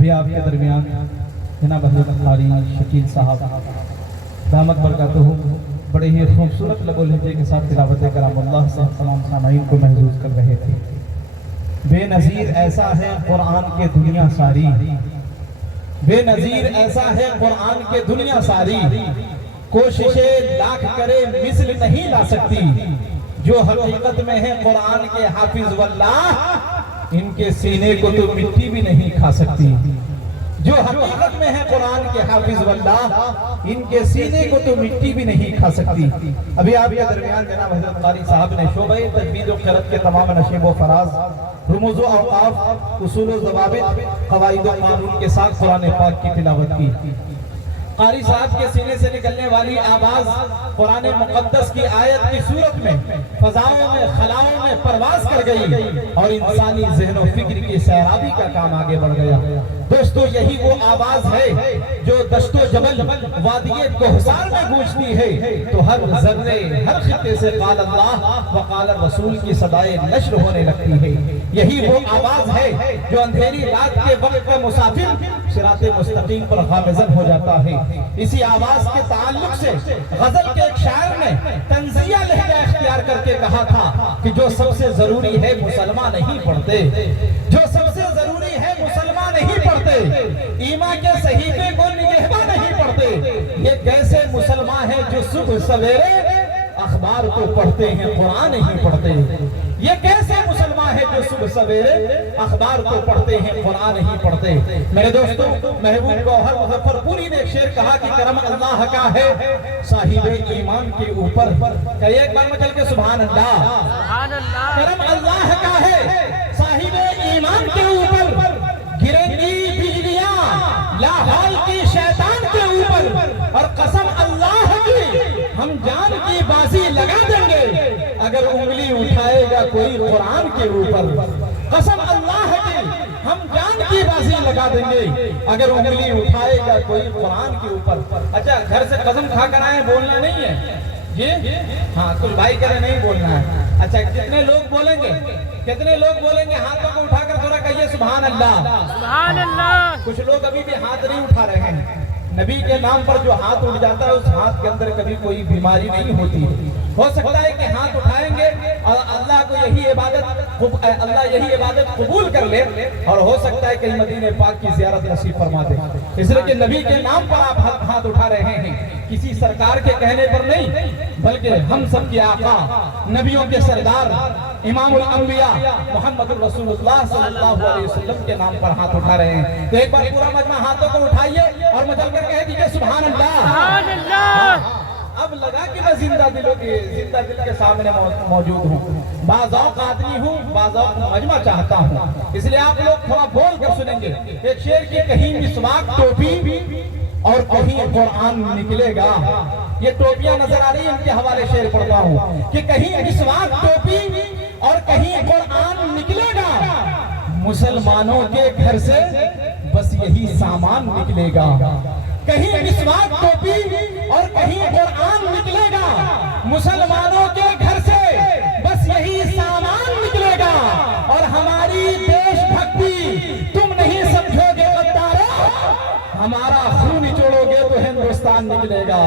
ابھی آپ کے درمیان جناب حضرت قاری شکیل صاحب دامت برکاتہ بڑے ہی خوبصورت لب و لہجے کے ساتھ تلاوت کلام اللہ سے تمام سامعین کو محظوظ کر رہے تھے۔ بے نظیر ایسا ہے قرآن کے دنیا ساری، بے نظیر ایسا ہے قرآن کے دنیا ساری، کوششیں لاکھ کرے مثل نہیں لا سکتی، جو حقیقت میں ہے قرآن کے حافظ واللہ ان کے سینے کو تو مٹی بھی نہیں کھا سکتی۔ جو حقیقت میں ہے قرآن کے حافظ واللہ ان کے سینے کو تو مٹی بھی نہیں کھا سکتی۔ ابھی آپ کے درمیان جناب حضرت قاری صاحب نے شعبہ تجوید و قرأت کے تمام نشیب و فراز، رموز و اوقاف، اصول و ضوابط، قواعد و قانون کے ساتھ قرآن پاک کی تلاوت کی۔ قاری صاحب کے سینے سے نکلنے والی آواز قرآن مقدس کی آیت کی صورت میں فضاؤں میں خلاؤں میں پرواز کر گئی اور انسانی ذہن و فکر کی سیرابی کا کام آگے بڑھ گیا۔ دوستو یہی وہ آواز ہے جو دشت و جبل وادی کوہسار میں گونجتی ہے تو ہر ذرے ہر خطے سے قال اللہ و قال الرسول کی صدائے نشر ہونے لگتی ہے۔ یہی وہ آواز ہے جو اندھیری رات کے وقت کا مسافر صراط مستقیم پر گامزن ہو جاتا ہے۔ اسی آواز کے تعلق سے غزل کے ایک شاعر نے طنزیہ لہجہ اختیار کر کے کہا تھا کہ جو سب سے ضروری ہے مسلمان نہیں پڑھتے، جو سب سے ضروری ہے مسلمان نہیں پڑھتے، ایمان کے صحیفے کو نگہباں نہیں پڑھتے، یہ کیسے مسلمان ہیں جو صبح سویرے اخبار کو پڑھتے ہیں قرآن نہیں پڑھتے، یہ کیسے مسلمان ہیں جو صبح سویرے اخبار کو پڑھتے ہیں قرآن نہیں پڑھتے۔ میرے دوستو محبوب گوہر مظفر پوری نے ایک شعر کہا کہ کرم اللہ کا ہے صاحب ایمان کے اوپر، کہ ایک بار مچل کے سبحان اللہ، کرم اللہ کا ہے صاحب ایمان کے اوپر، گریں گی بجلیاں لاحول کی شیطان کے اوپر، اور قسم اللہ کی ہم جان کی بازی لگا دیں گے اگر انگلی اٹھائے گا کوئی قرآن کے اوپر، قسم اللہ کی ہم جان کی بازی لگا دیں گے اگر انگلی اٹھائے گا کوئی قرآن کے اوپر۔ اچھا گھر سے قسم کھا کر آئے بولنا نہیں ہے جی؟ ہاں کچھ بھائی کہہ رہے نہیں بولنا ہے۔ اچھا کتنے لوگ بولیں گے؟ کتنے لوگ بولیں گے؟ ہاتھوں کو اٹھا کر تھوڑا کہیے سبحان اللہ، سبحان اللہ۔ کچھ لوگ ابھی بھی ہاتھ نہیں اٹھا رہے ہیں۔ نبی کے نام پر جو ہاتھ اٹھ جاتا ہے اس ہاتھ کے اندر کبھی کوئی بیماری نہیں ہوتی۔ ہو سکتا ہے کہ ہاتھ اٹھائیں گے اور اللہ کو اللہ یہی عبادت قبول کر لے، اور ہو سکتا ہے کہ مدینہ پاک کی زیارت نصیب فرما دے، اس لیے کہ نبی کے نام پر آپ ہاتھ اٹھا رہے ہیں، کسی سرکار کے کہنے پر نہیں بلکہ ہم سب کے آقا نبیوں کے سردار امام الانبیاء محمد الرسول اللہ صلی اللہ علیہ وسلم کے نام پر ہاتھ اٹھا رہے ہیں۔ تو ایک بار پورا مجمع ہاتھوں کو اٹھائیے اور مچل کر کہہ دیجئے سبحان اللہ۔ اب لگا کہ میں زندہ دل کے سامنے موجود ہوں، بعض اوق آدمی ہوں، بعض اوق مجمع چاہتا ہوں، اس لیے آپ لوگ تھوڑا بول کر سنیں گے۔ ایک شعر کی کہیں مسواک ٹوپی اور کہیں قرآن نکلے گا، یہ ٹوپیاں نظر آ رہی ہیں، ان کے حوالے شعر پڑھتا ہوں کہ کہیں مسواک ٹوپی اور کہیں قرآن نکلے گا، مسلمانوں کے گھر سے بس یہی سامان نکلے گا، کہیں مسواک ٹوپی اور کہیں قرآن نکلے گا، مسلمانوں کے گھر سے بس یہی سامان نکلے گا، اور ہماری دیش بھکتی تم نہیں سمجھو گے غدارو، ہمارا خون نچوڑو گے تو ہندوستان نکلے گا۔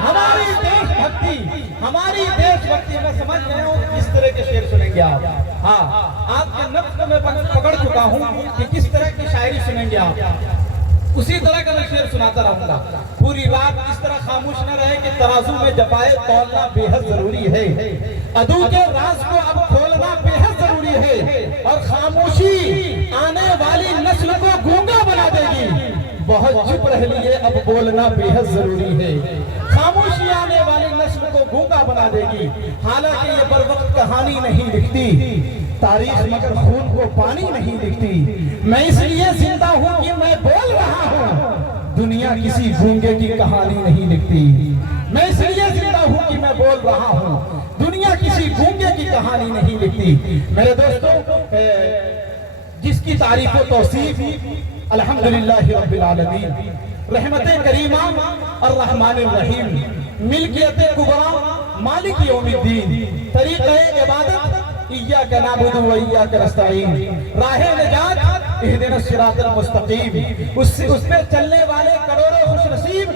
ہماری دیش بھکتی میں سمجھ گئے ہوں کس طرح کے شعر سنیں گے آپ۔ ہاں آپ کے نفس کو میں پکڑ چکا ہوں کہ کس طرح کی شاعری سنیں گے آپ، اسی طرح کا میں شعر سناتا رہوں گا۔ پوری رات اس طرح خاموش نہ رہے کہ ترازو میں جپائے تولنا بے حد ضروری ہے، عدو کے راز کو اب کھولنا بے حد ضروری ہے، اور خاموشی آنے والی نسل کو گونگا بنا دے گی، بہت چپ رہ لیے اب بولنا بے حد ضروری ہے، خاموشی آنے والی نسل کو گونگا بنا دے گی۔ حالانکہ یہ بر وقت کہانی نہیں لکھتی تاریخ مگر خون کو پانی نہیں لکھتی، میں اس لیے زندہ ہوں کہ میں بول رہا ہوں، دنیا کسی گونگے کی کہانی نہیں لکھتی، میں اس لیے زندہ ہوں کہ میں بول رہا ہوں، دنیا کسی گونگے کی کہانی نہیں لکھتی۔ میرے دوستو جس کی تعریف و توصیف الحمدللہ رب العالمین، رحمت کریمہ الرحمن الرحیم، ملکیت کبریٰ مالک یوم الدین، طریقہ عبادت ایاک نعبد و ایاک نستعین، راہ نجات اہدنا الصراط المستقیم، اس پہ چلنے والے کروڑوں خوش نصیب،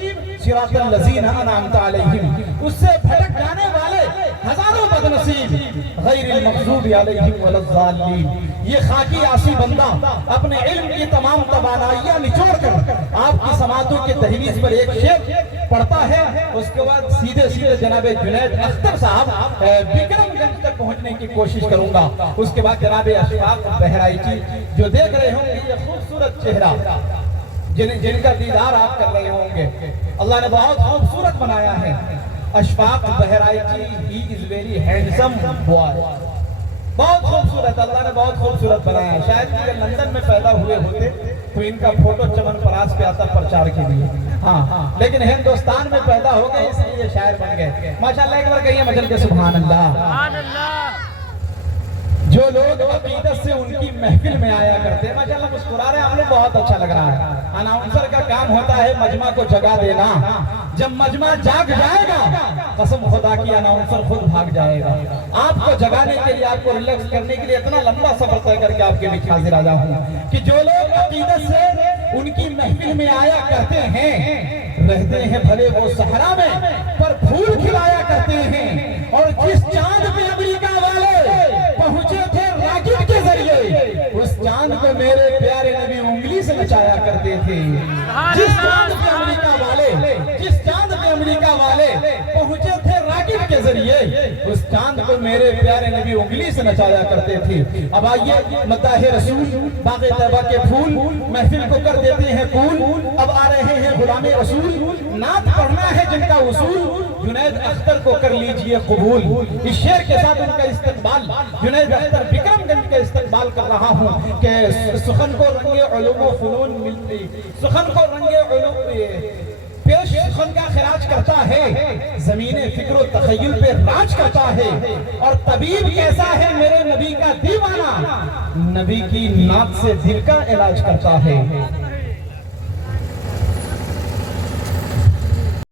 صراط الذین انعمت علیہم، اس سے بھٹک جانے والے ہزاروں بد نصیب، غیر المغضوب علیہم ولا الضالین۔ یہ خاکی عاصی بندہ اپنے علم کی تمام توانائیاں نچوڑ کر آپ کی سماعتوں کے دہلیز پر ایک شعر پڑھتا ہے، اس کے بعد سیدھے سیدھے جناب جنید اختر صاحب بکرم گنج تک پہنچنے کی کوشش کروں گا۔ اس کے بعد جناب اشفاق بہرائچی جو دیکھ رہے ہوں گے یہ خوبصورت چہرہ جن کا دیدار آپ کر رہے ہوں گے، اللہ نے بہت خوبصورت بنایا ہے۔ اشفاق بہرائچی ہی از ویری ہینڈسم بوائے، بہت خوبصورت، اللہ نے بہت خوبصورت بنایا ہے۔ شاید کہ یہ لندن میں پیدا ہوئے ہوتے تو ان کا فوٹو چمن پراس پہ آتا پرچار کے لیے، ہاں، لیکن ہندوستان میں پیدا ہو گئے اس لیے یہ شاعر بن گئے۔ ماشاءاللہ ایک بار کہیے مجل کے سبحان اللہ۔ جو لوگ عقیدت سے ان کی محفل میں آیا کرتے ہیں، ماشاءاللہ مسکرا رہے ہیں، ہمیں بہت اچھا لگ رہا ہے۔ اناؤنسر کا کام ہوتا ہے مجمع کو جگا دینا، جب مجمع جاگ جائے گا قسم خدا کی اناؤنسر خود بھاگ جائے گا۔ آپ کو جگانے کے لیے، آپ کو ریلیکس کرنے کے لیے اتنا لمبا سفر طے کر کے آپ کے بیچ حاضر آیا ہوں کہ جو لوگ عقیدت سے ان کی محفل میں آیا کرتے ہیں، رہتے ہیں بھلے وہ صحرا میں پر پھول کھلایا کرتے ہیں، اور جس چاند پہ امریکہ والے پہنچے تھے راکٹ کے ذریعے، اس چاند کو میرے پیارے نبی انگلی سے نچایا کرتے تھے۔ جس چاند پہ امریکہ والے پہنچے تھے راکٹ کے ذریعے، اس چاند کو میرے پیارے نبی انگلی سے نچایا کرتے تھے۔ اب آئیے مداح رسول، باغ طیبہ کے پھول محفل کو کر دیتے ہیں پھول۔ اب آ رہے ہیں غلام رسول، نعت پڑھنا ہے جن کا اصول، جنید اختر کو کر لیجئے قبول۔ اس شعر کے ساتھ ان کا استقبال، جنید اختر بکرم گنج کا استقبال کر رہا ہوں کہ سخن کو رنگ علوم و فنون ملتی، سخن کو رنگ علوم پیش سخن کا خراج کرتا ہے، زمین فکر و تخیل پہ راج کرتا ہے، اور طبیب کیسا ہے میرے نبی کا دیوانہ، نبی کی نعت سے دل کا علاج کرتا ہے۔